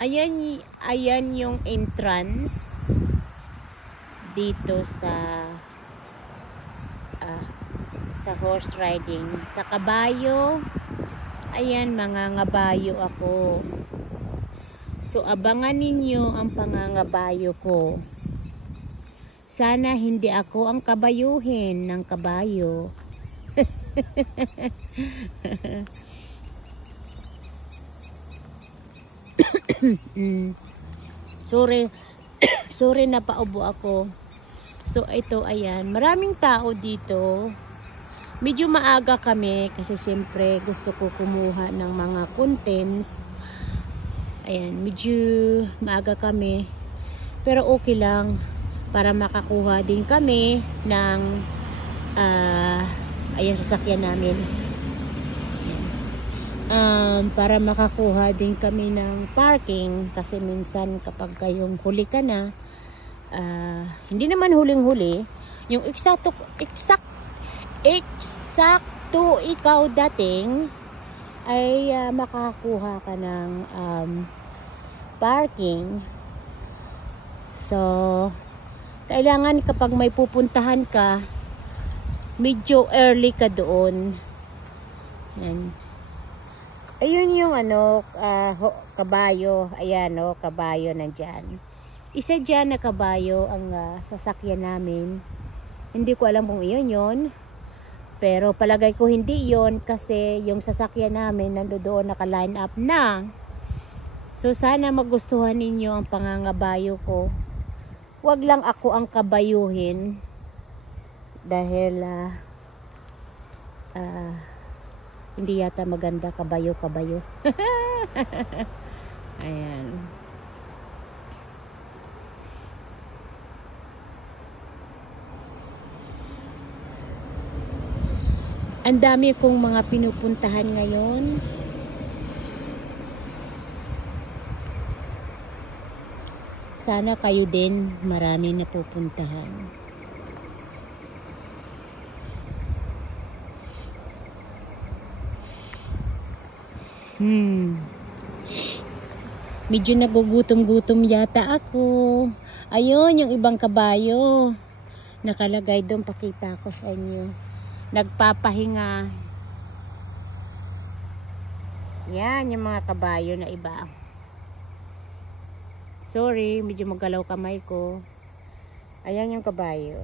Ayan, ayan yung entrance dito sa horse riding, sa kabayo. Ayan, mangangabayo ako. So abangan ninyo ang pangangabayo ko. Sana hindi ako ang kabayuhin ng kabayo. Sorry. Sorry, napaubo ako. So ito, ayan, maraming tao dito. Medyo maaga kami kasi siyempre gusto ko kumuha ng mga contents. Ayan, medyo maaga kami. Pero okay lang para makakuha din kami ng ayan, sasakyan namin. Para makakuha din kami ng parking kasi minsan kapag kayong huli ka na, hindi naman huling-huli, yung eksakto ikaw dating ay makakuha ka ng parking. So kailangan kapag may pupuntahan ka, medyo early ka doon. Yan. Ayun yung kabayo. Ayan, kabayo nandyan. Isa dyan na kabayo ang sasakyan namin. Hindi ko alam kung iyon yun. Pero palagay ko hindi yon kasi yung sasakyan namin nandoon naka-line up na. So sana magustuhan ninyo ang pangangabayo ko. Wag lang ako ang kabayuhin. Dahil hindi yata maganda kabayo. Ayan. Ang dami kong mga pinupuntahan ngayon. Sana kayo din marami na pupuntahan. Medyo nagugutom-gutom yata ako. Ayun, yung ibang kabayo. Nakalagay doon, pakita ko sa inyo. Nagpapahinga. Yan, yung mga kabayo na iba. Sorry, medyo magalaw kamay ko. Ayan yung kabayo.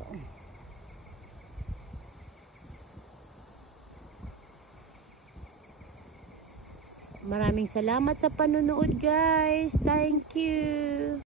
Maraming salamat sa panonood, guys. Thank you.